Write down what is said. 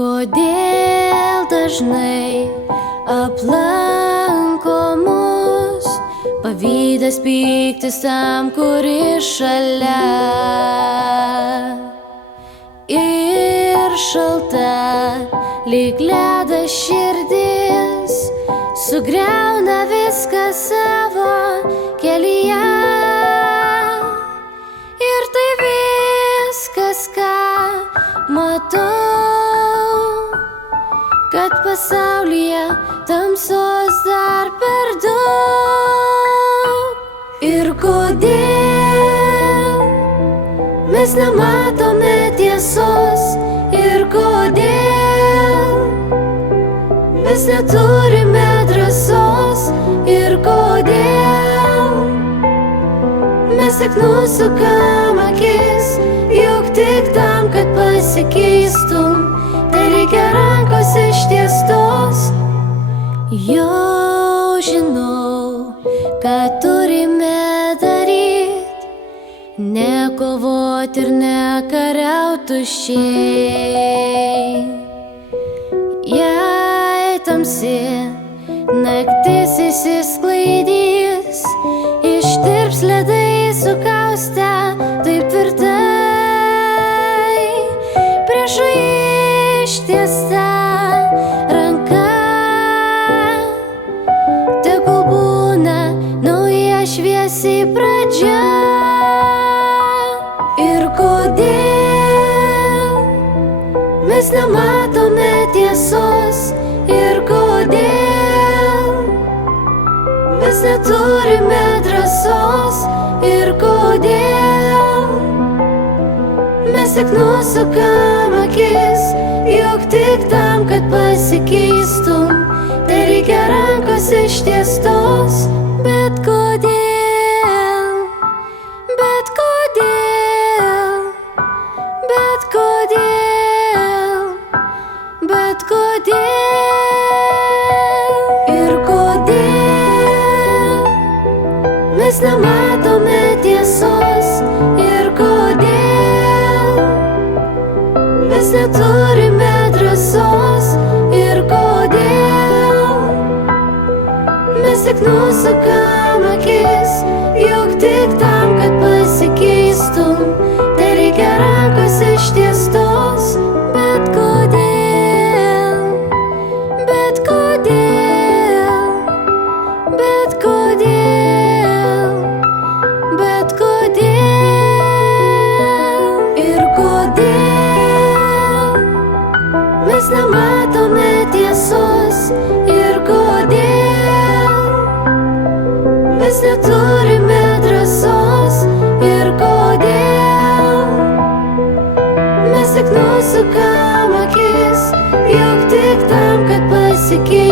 Kodėl dažnai aplanko mus pavydas, pyktis tam, kuris šalia, ir šalta lyg ledas širdis sugriauna viską savo kelyje. Ir tai viskas, ką matau, kad pasaulyje tamsos dar per daug. Ir kodėl mes nematome tiesos, ir kodėl mes neturime drąsos, ir kodėl mes tik nusukam akis, juk tik tam, kad pasikeistum, tai reikia rankos ištiestos. Jau žinau, ką turime daryt, nekovot ir nekariaut tuščiai. Jei tamsi naktis išsisklaidys, ištirps ledai sukaustę taip tvirtai, priešų ištiesta ranka, tegul būna nauja šviesi pradžia. Ir kodėl mes nematome tiesos, ir kodėl mes neturime drąsos, ir kodėl mes tik nusukam akis, juk tik tam, kad pasikeistum, tai reikia rankos ištiestos. Bet kodėl, bet kodėl, bet kodėl, bet kodėl, ir kodėl mes nematome tiesos, ir kodėl mes neturime drąsos, ir kodėl mes tik nusukam akis, juk tik tam, kad pasikeistum, tai reikia rankos ištiestos. Bet kodėl, bet kodėl, bet kodėl, bet kodėl, ir kodėl mes nematome tiesos, ir kodėl mes neturime drąsos, ir kodėl mes tik nusukam akis, juk tik tam, kad pasikeistum.